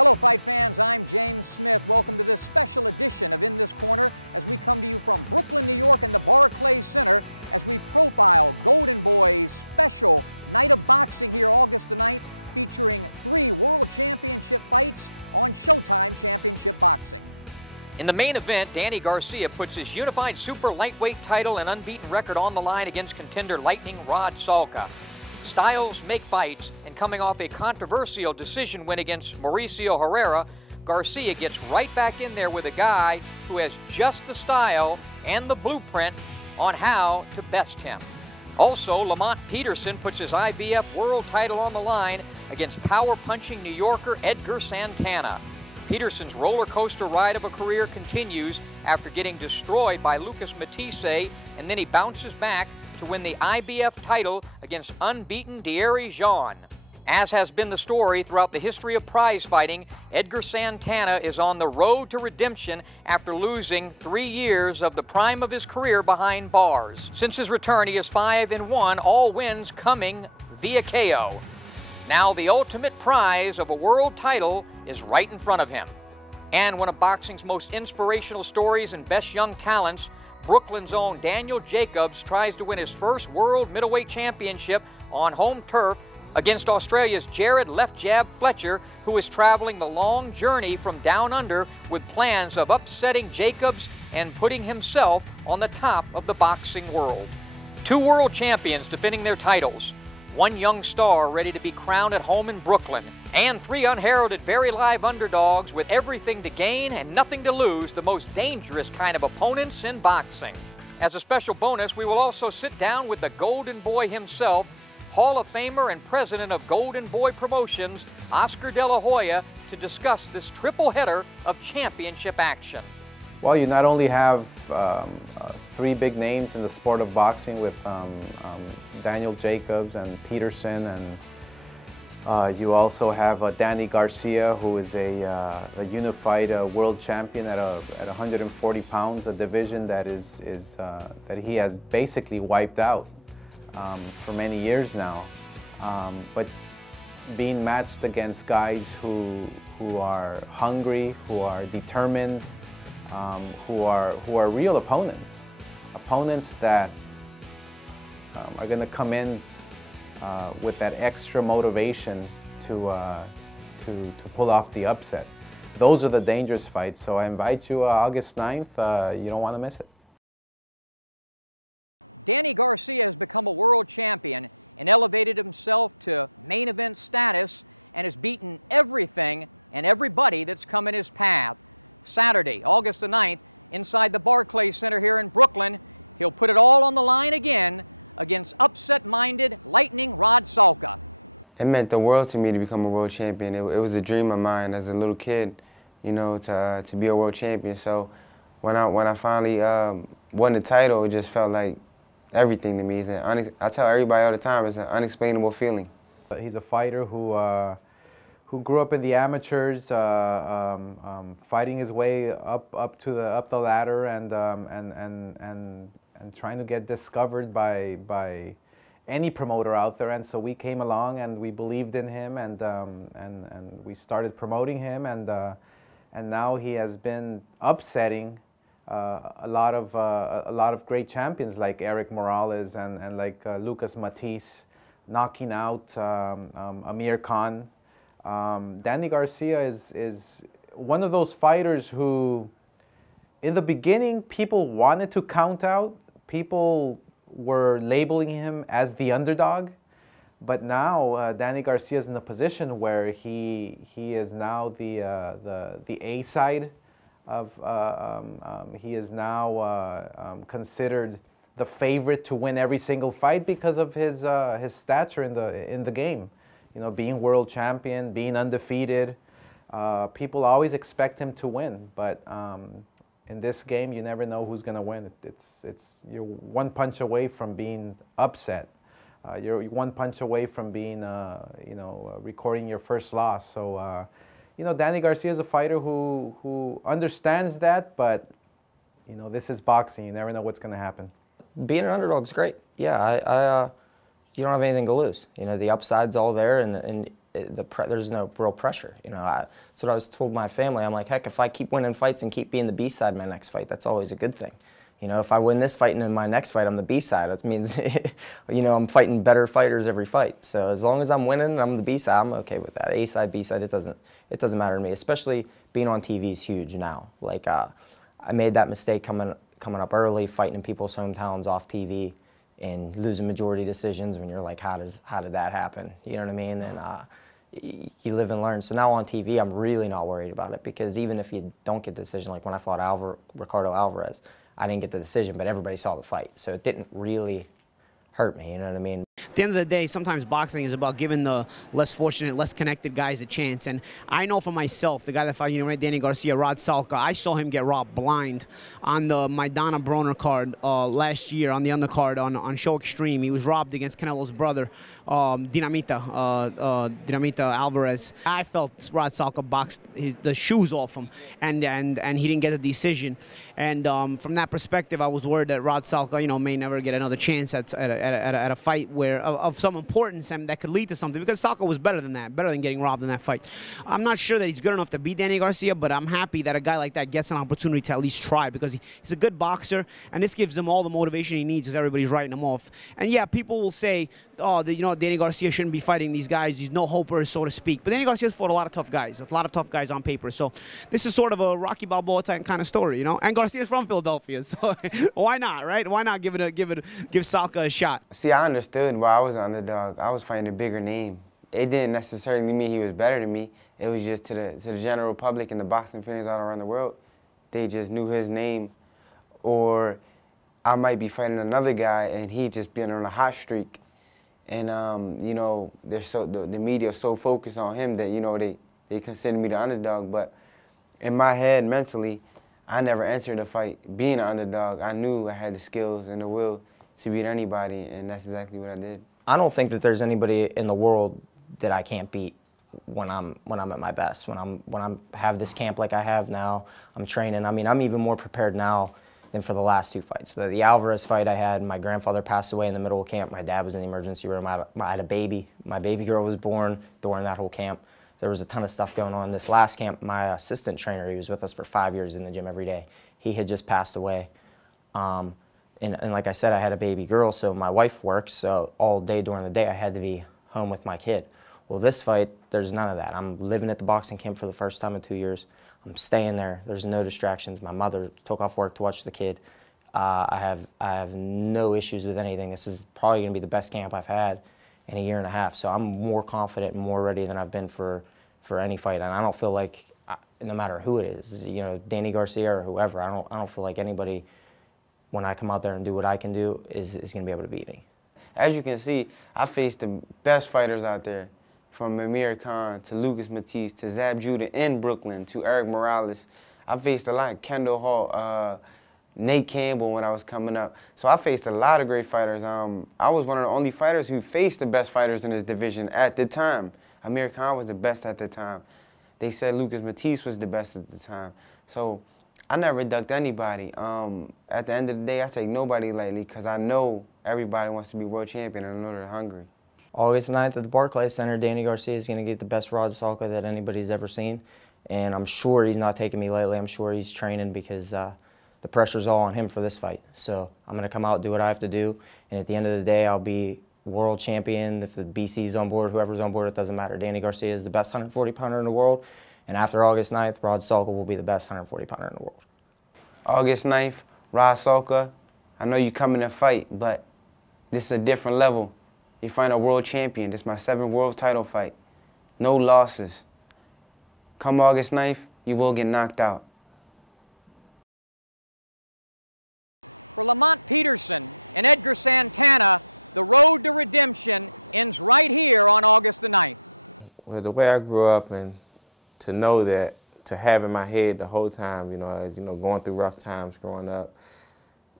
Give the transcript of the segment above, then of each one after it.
Hello fight fans, I'm James Smith. Welcome to this special edition of In This Corner as we come to you from Brooklyn, New York and the Barclays Center as we profile Golden Boy's special night of boxing here August the 9th, featuring 3 World Championship fights on Showtime Championship Boxing. In the main event, Danny Garcia puts his unified super lightweight title and unbeaten record on the line against contender Lightning Rod Salka. Styles make fights, and coming off a controversial decision win against Mauricio Herrera, Garcia gets right back in there with a guy who has just the style and the blueprint on how to best him. Also, Lamont Peterson puts his IBF world title on the line against power-punching New Yorker Edgar Santana. Peterson's roller coaster ride of a career continues after getting destroyed by Lucas Matisse, and then he bounces back to win the IBF title against unbeaten Thierry Jean. As has been the story throughout the history of prize fighting, Edgar Santana is on the road to redemption after losing 3 years of the prime of his career behind bars. Since his return, he is 5-1, all wins coming via KO. Now the ultimate prize of a world title is right in front of him. And one of boxing's most inspirational stories and best young talents, Brooklyn's own Daniel Jacobs tries to win his first World Middleweight Championship on home turf against Australia's Jared Left Jab Fletcher, who is traveling the long journey from down under with plans of upsetting Jacobs and putting himself on the top of the boxing world. 2 world champions defending their titles, 1 young star ready to be crowned at home in Brooklyn, and 3 unheralded, very live underdogs with everything to gain and nothing to lose, the most dangerous kind of opponents in boxing. As a special bonus, we will also sit down with the Golden Boy himself, Hall of Famer and president of Golden Boy Promotions, Oscar De La Hoya, to discuss this triple header of championship action. Well, you not only have 3 big names in the sport of boxing with Daniel Jacobs and Peterson, and you also have Danny Garcia, who is a unified world champion at 140 pounds, a division that that he has basically wiped out for many years now. But being matched against guys who are hungry, who are determined, who are real opponents that are going to come in with that extra motivation to pull off the upset. Those are the dangerous fights, so I invite you August 9th. You don't want to miss it. Danny Garcia has become a world champion and elevated himself to main event status and has beaten everything and everybody that's come in his path. Saturday, August the 9th, inside the Barclays Center here in Brooklyn, he'll put it all on the line again against upset-minded Lightning Rod Salka. It meant the world to me to become a world champion. It was a dream of mine as a little kid, you know, to be a world champion. So when I finally won the title, it just felt like everything to me. I tell everybody all the time, it's an unexplainable feeling. He's a fighter who grew up in the amateurs, fighting his way up the ladder and trying to get discovered by any promoter out there. And so we came along and we believed in him, and we started promoting him, and now he has been upsetting a lot of great champions like Eric Morales and like Lucas Matisse, knocking out Amir Khan. Danny Garcia is one of those fighters who, in the beginning, people wanted to count out. People were labeling him as the underdog, but now Danny Garcia is in a position where he is now the A side of. He is now considered the favorite to win every single fight because of his stature in the game. You know, being world champion, being undefeated. People always expect him to win, but in this game, you never know who's going to win. You're one punch away from being upset. You're one punch away from being, recording your first loss. So, Danny Garcia is a fighter who understands that, but, this is boxing. You never know what's going to happen. Being an underdog is great. Yeah, you don't have anything to lose. The upside's all there, and there's no real pressure. You know, that's what I was told my family. I'm like, heck, if I keep winning fights and keep being the B-side my next fight, that's always a good thing. You know, if I win this fight and in my next fight I'm the B-side, that means, you know, I'm fighting better fighters every fight. So as long as I'm winning and I'm the B-side, I'm okay with that. A-side, B-side, it doesn't matter to me. Especially being on TV is huge now. Like, I made that mistake coming up early, fighting in people's hometowns off TV, and losing majority decisions. When you're like, how did that happen? You know what I mean? And you live and learn. So now on TV, I'm really not worried about it, because even if you don't get the decision, like when I fought Ricardo Alvarez, I didn't get the decision, but everybody saw the fight, so it didn't really hurt me, you know what I mean? At the end of the day, sometimes boxing is about giving the less fortunate, less connected guys a chance. And I know for myself, the guy that fought, you know, Danny Garcia, Rod Salka, I saw him get robbed blind on the Maidana Broner card last year on the undercard on Show Extreme. He was robbed against Canelo's brother, Dinamita Alvarez. I felt Rod Salka boxed the shoes off him, and he didn't get a decision. And from that perspective, I was worried that Rod Salka, you know, may never get another chance at a fight where of some importance and that could lead to something, because Salka was better than that, better than getting robbed in that fight. I'm not sure that he's good enough to beat Danny Garcia, but I'm happy that a guy like that gets an opportunity to at least try, because he's a good boxer, and this gives him all the motivation he needs, because everybody's writing him off. And yeah, people will say, oh, you know, Danny Garcia shouldn't be fighting these guys, he's no hoper, so to speak. But Danny Garcia's fought a lot of tough guys on paper. So this is sort of a Rocky Balboa type kind of story, you know. And Garcia's from Philadelphia, so why not, right? Why not give Salka a shot? See, I understood why I was an underdog. I was fighting a bigger name. It didn't necessarily mean he was better than me. It was just to the general public and the boxing fans all around the world. They just knew his name. Or I might be fighting another guy and he just been on a hot streak. And, you know, the media is so focused on him that, you know, they consider me the underdog. But in my head, mentally, I never entered a fight being an underdog. I knew I had the skills and the will to beat anybody, and that's exactly what I did. I don't think that there's anybody in the world that I can't beat when I'm at my best. When I have this camp like I have now, I'm training. I mean, I'm even more prepared now than for the last two fights. The Alvarez fight I had, my grandfather passed away in the middle of camp. My dad was in the emergency room. I had a baby. My baby girl was born during that whole camp. There was a ton of stuff going on. This last camp, my assistant trainer, he was with us for 5 years in the gym every day. He had just passed away. And like I said, I had a baby girl, so my wife works, so all day during the day I had to be home with my kid. Well, this fight, there's none of that. I'm living at the boxing camp for the first time in 2 years. I'm staying there. There's no distractions. My mother took off work to watch the kid. I have no issues with anything. This is probably going to be the best camp I've had in a year and a half. So I'm more confident and more ready than I've been for any fight. And I don't feel like, no matter who it is, you know, Danny Garcia or whoever, I don't feel like anybody, when I come out there and do what I can do, is going to be able to beat me. As you can see, I faced the best fighters out there, from Amir Khan to Lucas Matisse to Zab Judah in Brooklyn to Eric Morales. I faced a lot, Kendall Hall, Nate Campbell when I was coming up. So I faced a lot of great fighters. I was one of the only fighters who faced the best fighters in this division at the time. Amir Khan was the best at the time. They said Lucas Matisse was the best at the time. So I never ducked anybody. At the end of the day, I take nobody lightly, because I know everybody wants to be world champion, and I know they're hungry. August 9th at the Barclays Center, Danny Garcia is going to get the best Rod Salka that anybody's ever seen. And I'm sure he's not taking me lightly. I'm sure he's training, because the pressure's all on him for this fight. So I'm going to come out, do what I have to do, and at the end of the day, I'll be world champion. If the BC's on board, whoever's on board, it doesn't matter. Danny Garcia is the best 140-pounder in the world, and after August 9th, Rod Salka will be the best 140-pounder in the world. August 9th, Rod Salka, I know you coming to fight, but this is a different level. You find a world champion. This is my 7th world title fight. No losses. Come August 9th, you will get knocked out. For Lamont Peterson and Edgar Santana, the road to redemption ends right here on August the 9th. Well, the way I grew up, and to know that, to have in my head the whole time, you know, as you know, going through rough times growing up,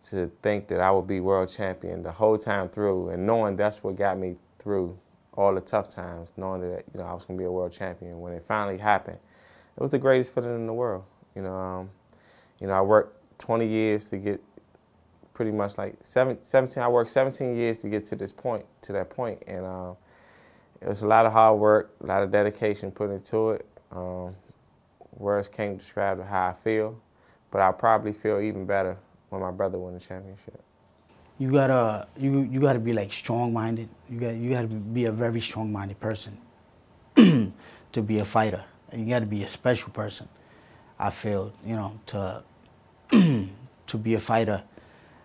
to think that I would be world champion the whole time through, and knowing that's what got me through all the tough times, knowing that, you know, I was going to be a world champion. When it finally happened, it was the greatest feeling in the world. You know, I worked 20 years to get pretty much like 17. I worked 17 years to get to this point, and It was a lot of hard work, a lot of dedication put into it. Words can't describe how I feel, but I'll probably feel even better when my brother wins the championship. You gotta be like strong-minded. You gotta be a very strong-minded person to be a fighter. You gotta be a special person. I feel, you know, to to be a fighter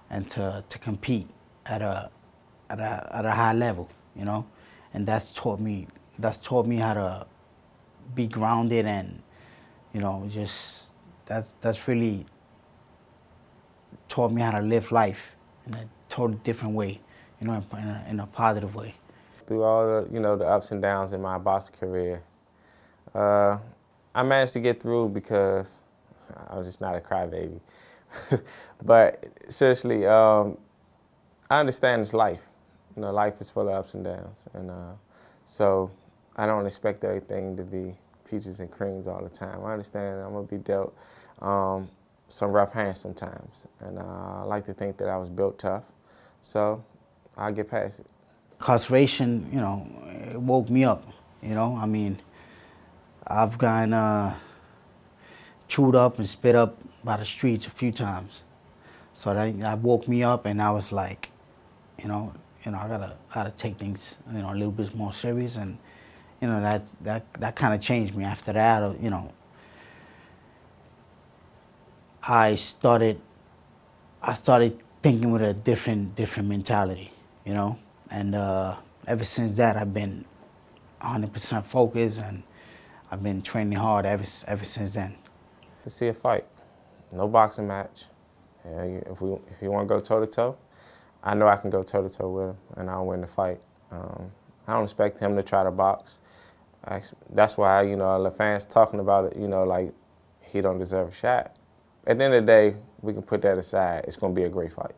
and to compete at a high level, you know, and that's taught me how to be grounded and, you know, just that's really taught me how to live life in a totally different way, you know, in a positive way. Through all the, you know, the ups and downs in my boxing career, I managed to get through because I was just not a crybaby. But seriously, I understand it's life. You know, life is full of ups and downs, and so I don't expect everything to be peaches and creams all the time. I understand I'm gonna be dealt some rough hands sometimes, and I like to think that I was built tough, so I'll get past it. Incarceration, you know, it woke me up. You know, I mean, I've gotten chewed up and spit up by the streets a few times, so that woke me up, and I was like, you know, I gotta take things, you know, a little bit more serious, and you know that kind of changed me. After that, you know, I started thinking with a different mentality, you know, and ever since that I've been 100% focused, and I've been training hard ever since then. To see a fight, no boxing match. Yeah, if you want to go toe to toe, I know I can go toe to toe with him, and I'll win the fight. I don't expect him to try to box. That's why, you know, the fans talking about it, you know, like he don't deserve a shot. At the end of the day, we can put that aside. It's going to be a great fight.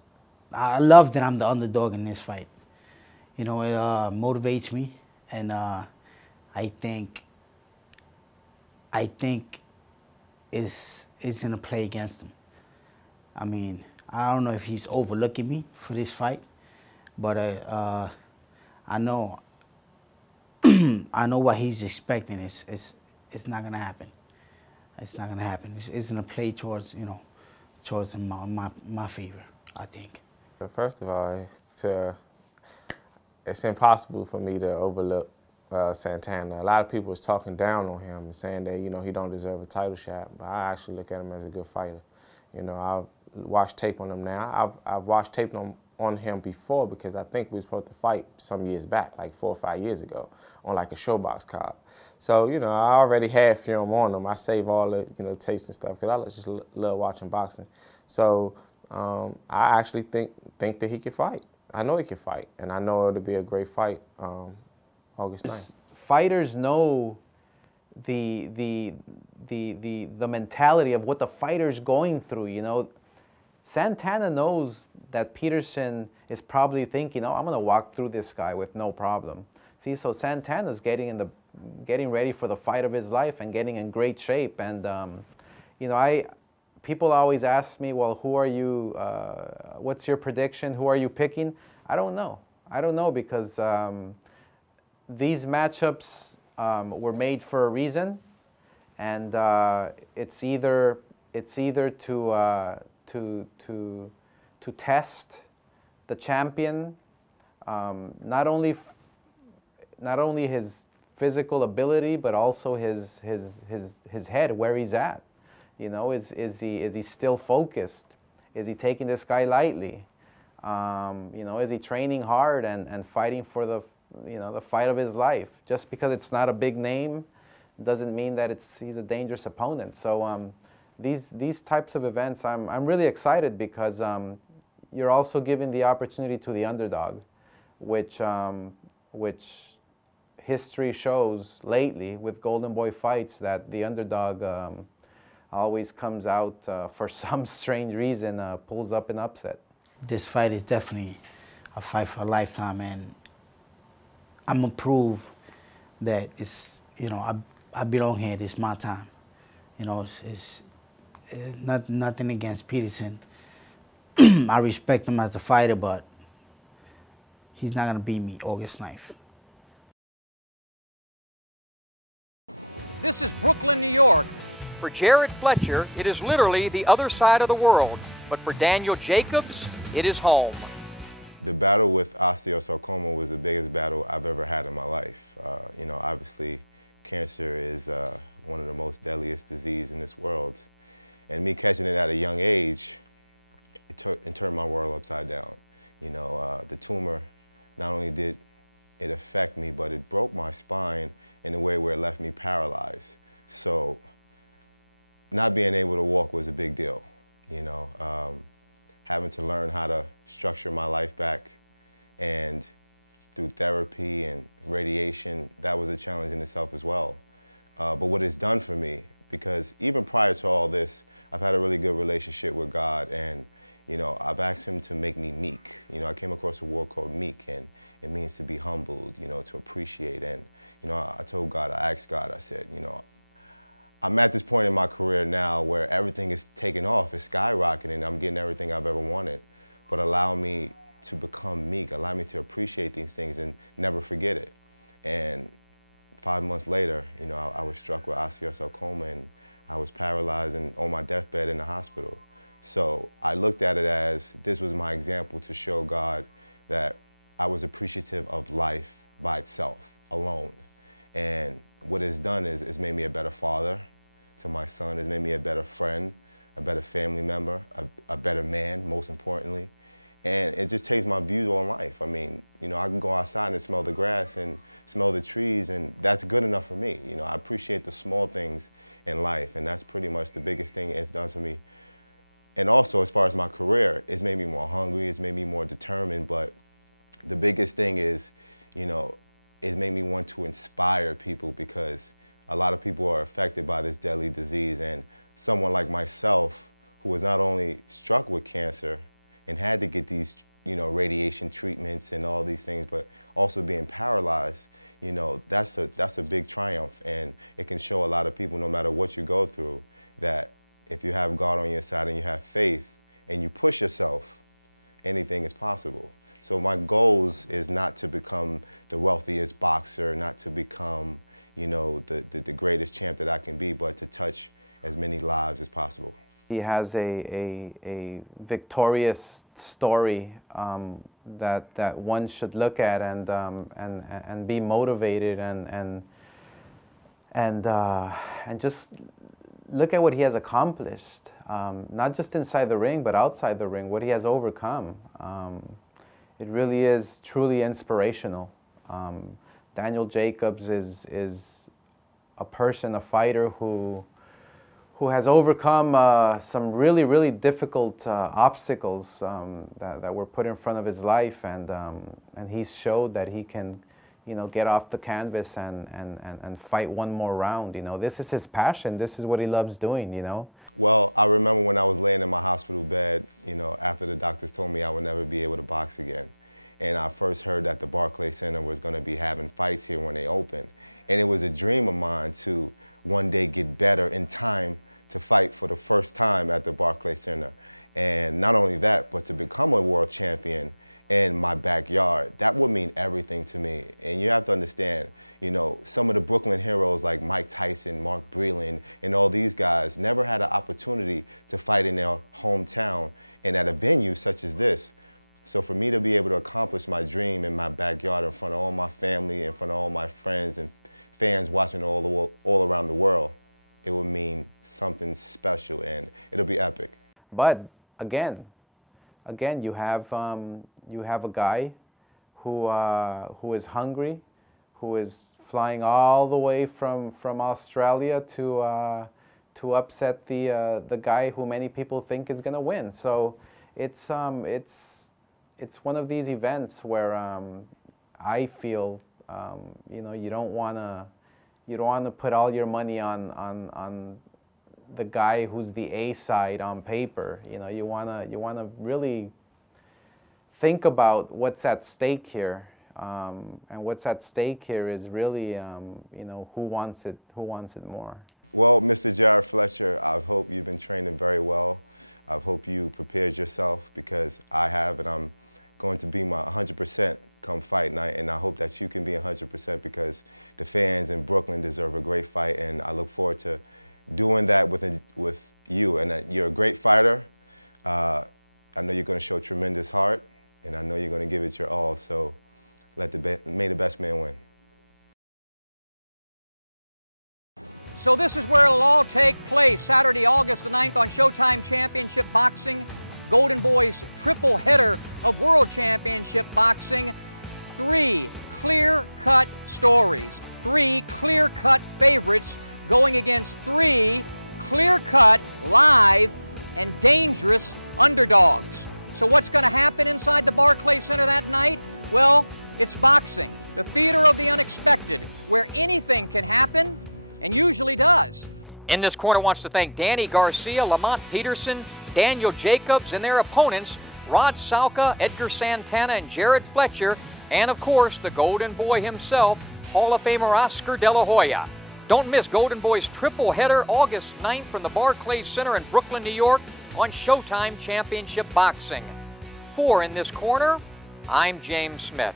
I love that I'm the underdog in this fight. You know, it motivates me, and I think it's going to play against him. I mean, I don't know if he's overlooking me for this fight, but I know I know what he's expecting. It's not going to happen. It's not going to happen. It's going to play towards, you know, towards my favor, I think. First of all, it's impossible for me to overlook Santana. A lot of people is talking down on him and saying that, you know, he don't deserve a title shot, but I actually look at him as a good fighter. You know, I've watched tape on him now. I've watched tape on him before, because I think we were supposed to fight some years back, like 4 or 5 years ago, on like a Showbox card. So, you know, I already had film on him. I save all the, you know, tapes and stuff, because I just love watching boxing. So I actually think that he can fight. I know he can fight, and I know it'll be a great fight August 9th. Fighters know the mentality of what the fighter's going through, you know. Santana knows that Peterson is probably thinking, oh, I'm going to walk through this guy with no problem. See, so Santana's getting ready for the fight of his life and getting in great shape. And, you know, people always ask me, well, who are you, what's your prediction? Who are you picking? I don't know. I don't know, because these matchups were made for a reason, and it's either to test the champion, not only his physical ability, but also his head, where he's at. You know, is he still focused? Is he taking this guy lightly? You know, is he training hard and fighting for the, you know, the fight of his life? Just because it's not a big name doesn't mean that he's a dangerous opponent. So these types of events, I'm really excited, because you're also giving the opportunity to the underdog, which history shows lately with Golden Boy fights that the underdog always comes out for some strange reason, pulls up an upset. This fight is definitely a fight for a lifetime, and I'm gonna prove that it's, you know, I belong here. It's my time. You know, it's nothing against Peterson. I respect him as a fighter, but he's not gonna beat me August 9th. This is Brooklyn, New York. For Jared Fletcher, it is literally the other side of the world. But for Daniel Jacobs, it is home. The battle with osteosarcoma was the biggest battle I've ever had in my life. You know, obviously, cancer is one of the most deadliest diseases in this world. And me catching it at a young age, it turned my world upside down. You know, the tumor, not only did it affect me, but it broke my spine in a way where it left me paralyzed. So not being able to walk was a big deal, you know. Having to learn how to structure my life back, and through therapy and radiation, that was a challenge in itself as well. But what it's done for me, because even prior to all this, I've had a really good relationship with God, and you know, I've asked him to make me meek. You know, I came across a word called meek, and it means to be humbled, you know, to appreciate. And, you know, I told God, I asked God, I said, you know, I'm at this point in my career now where everything is taking off, it's skyrocketing, I'm getting everything I've ever wanted. But allow me to become meek, allow me to appreciate these things and never forget it. And 5 months later, you know, I was struck with osteosarcoma, and I was paralyzed and on my deathbed in the hospital. So I looked at it as this was my example to show God that I was appreciative of life by itself, alone. And what it's done is it's made me a better father to my son. It's made me a better friend, a better family member, a better man, most importantly. And it just changed my views on life. I mean, you know, I can go outside and smell the grass and smell the trees, and that's good enough for me. You know, I appreciate the small things in life, and that's pretty much the biggest thing it's done to me. And also, as far as my career, it's made me more hungry, it's made me more determined, but the biggest thing is, you know, it made me want to inspire people, because a lot of people are affected by this deadly disease, and someone like myself, who was not only struck with cancer and had to get these, you know, radiation treatments and all these things, but also being paralyzed, you know, that's a big triumph, and it can show a lot of people, no matter what you go through, that if you have God on your side and you have faith and you push yourself, anything is possible. So my goals is not to become the wealthiest boxer, not to become, you know, the greatest champ that I can be, but to touch as many lives as possible. He has a victorious story that one should look at and be motivated and just look at what he has accomplished, not just inside the ring, but outside the ring, what he has overcome. It really is truly inspirational. Daniel Jacobs is a person, a fighter who has overcome some really difficult obstacles that were put in front of his life, and he's showed that he can, you know, get off the canvas and fight one more round. You know, this is his passion. This is what he loves doing, you know. Well, I remember when I was laying in my hospital bed, you know, after the doctors told me I would never be able to box again. And I first heard that the Barclays Center was going to be having fights here when they opened. And it was a dream of mine to one day get better in time to fight for the first time at the Barclays Center. And not only that, but to become a world champion in my backyard. That would mean everything to me. And you have to understand, you know, some of the Brooklyn heroes like Mike Tyson, Mark Breland, and all these guys never had an opportunity to fight in their hometown and at a venue such as this. So for me to be able to accomplish my dream in my backyard in front of all my family, in front of all my friends and fans watching all around the world, it would mean something special, and it'll be epic. But again, you have a guy who is hungry, who is flying all the way from Australia to upset the guy who many people think is going to win. So it's one of these events where I feel you know, you don't want to put all your money on the guy who's the A side on paper. You know, you wanna really think about what's at stake here, and what's at stake here is really you know, who wants it more. Well, Mr. Jared Fletcher, I hope you've been training very well. I hope you prepared yourself, because I have, and I'm going to be my 100% come fight night, and I hope that you can be 100% because the fans in Brooklyn deserve a great fight, and I look forward to doing that with you. And you're a great fighter. I know you're going to show tremendous heart, and I know you're going to give it your all. So may the best man win. So this is where it'll all take place, Saturday, August the 9th on Showtime Championship Boxing. Golden Boy's triple header of World Championship Boxing. 3 clear-cut stories, 3 clear-cut favorites going against 3 clear-cut, live, and dangerous underdogs. So what's going to happen inside the Barclays Center that night? Well, it's boxing, the theater of the unexpected, where anything can happen, and usually does. In this corner wants to thank Danny Garcia, Lamont Peterson, Daniel Jacobs, and their opponents, Rod Salka, Edgar Santana, and Jared Fletcher, and of course, the Golden Boy himself, Hall of Famer Oscar De La Hoya. Don't miss Golden Boy's triple header August 9th from the Barclays Center in Brooklyn, New York on Showtime Championship Boxing. For In This Corner, I'm James Smith.